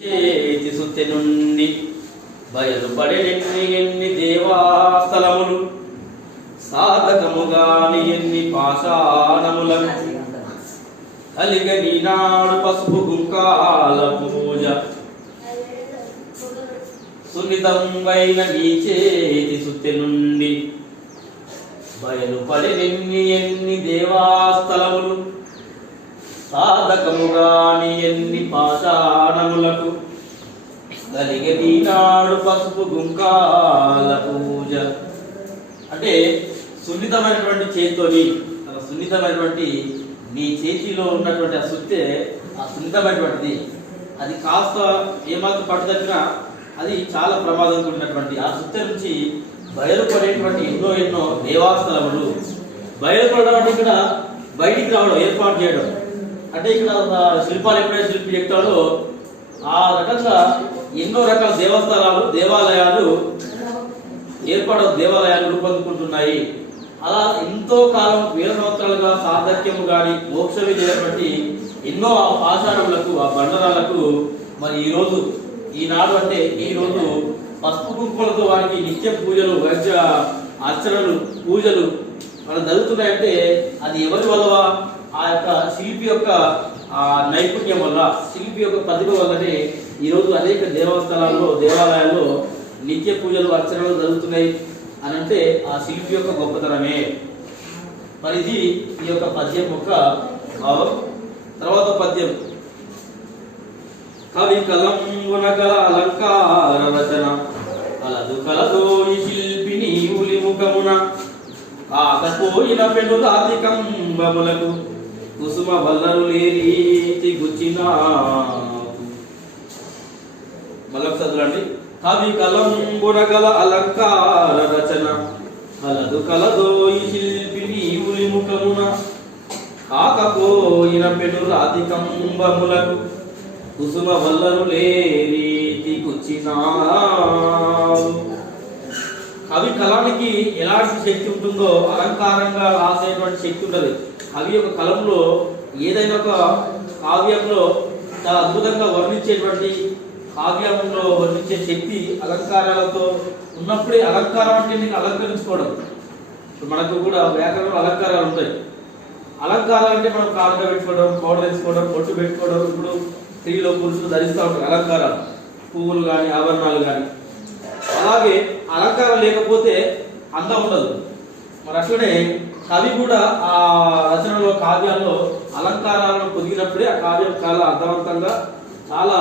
చేతి సుత్తె నుండి బయలుపడెన్ని ఎన్ని దేవాస్థలములు? సాధకముగాని ఎన్ని పాషాణములను? కలిగ నీనాడు పసుపు గుంకాల పూజ. సున్నితంబైన నీ చేతి సుత్తె నుండి బయలుపడెన్ని ఎన్ని దేవాస్థలములు? సాధకముగాని ఎన్ని పాషాణములకు? కలిగ నీనాడు పసుపు గుంకాల పూజ. అంటే సున్నితమైనటువంటి చేతితోని సున్నితమైనటువంటి నీ చేతిలో ఉన్నటువంటి ఆ సుత్తే ఆ సున్నితమైనటువంటిది. అది కాస్త ఏమాత్రం పట్టుదగ్గినా అది చాలా ప్రమాదం కూడినటువంటి ఆ సుత్తె నుంచి బయలుపడేటువంటి ఎన్నో ఎన్నో దేవాస్థలములు. బయలుపడడం అంటే ఇక్కడ బయటికి రావడం ఏర్పాటు చేయడం. అంటే ఇక్కడ శిల్పాలు ఎప్పుడైతే శిల్పి చెప్తాడో ఆ రకంగా ఎన్నో రకాల దేవస్థానాలు దేవాలయాలు ఏర్పడ దేవాలయాలు రూపొందుకుంటున్నాయి. అలా ఎంతో కాలం వేల సంవత్సరాలుగా సాధక్యము గాని మోక్ష చేయబట్టి ఎన్నో ఆచారములకు ఆ బండరాలకు మరి ఈ రోజు ఈనాడు అంటే ఈ రోజు పసుపు కుంకుమలతో వారికి నిత్య పూజలు వైద్య అర్చనలు పూజలు మనం జరుగుతున్నాయంటే అది ఎవరి వల్ల శిల్పి యొక్క ఆ నైపుణ్యం వల్ల శిల్పి యొక్క ప్రతిభ వల్లనే ఈ రోజు అనేక దేవస్థలాల్లో దేవాలయాల్లో నిత్య పూజలు అర్చనలు జరుగుతున్నాయి అని అంటే ఆ శిల్పి యొక్క గొప్పతనమే. మరి ఇది ఈ యొక్క పద్యం యొక్క భావం. తర్వాత పద్యం. కవి కలం గల అలంకార రచన. కలదు కలదోని ఈ శిల్పిని ఉలి ముఖమున. కాకపోయిన పెను రాతికంబములకు కుసుమ వల్లరు లేరీతి గుచ్చిన మళ్ళొక చదువులండి కవి కలంబున గల అలంకార రచన. కలదు కలదో ఈ శిల్పిని ఉలి ముఖమున. కాకపోయిన పెను రాతికంబములకు కుసుమ వల్లరు లేరీతి గుచ్చినారు కవి కలానికి ఎలాంటి శక్తి ఉంటుందో అలంకారంగా రాసేటువంటి శక్తి ఉంటుంది కవి యొక్క కలంలో ఏదైనా ఒక కావ్యంలో చాలా అద్భుతంగా వర్ణించేటువంటి కావ్యంలో వర్ణించే శక్తి అలంకారాలతో ఉన్నప్పుడే అలంకారం అంటే నేను అలంకరించుకోవడం. మనకు కూడా వ్యాకరణంలో అలంకారాలు ఉంటాయి. అలంకారాలు అంటే మనం కాళ్ళ పెట్టుకోవడం పౌడర్ వేసుకోవడం పొట్టు పెట్టుకోవడం ఇప్పుడు స్త్రీలో పురుషులు ధరిస్తూ ఉంటారు అలంకారాలు. పువ్వులు కానీ ఆభరణాలు కానీ అలాగే అలంకారం లేకపోతే అందం ఉండదు. మరి అట్లనే కవి కూడా ఆ రచనలో కావ్యాల్లో అలంకారాలను పొదిగినప్పుడే ఆ కావ్యం చాలా అర్థవంతంగా చాలా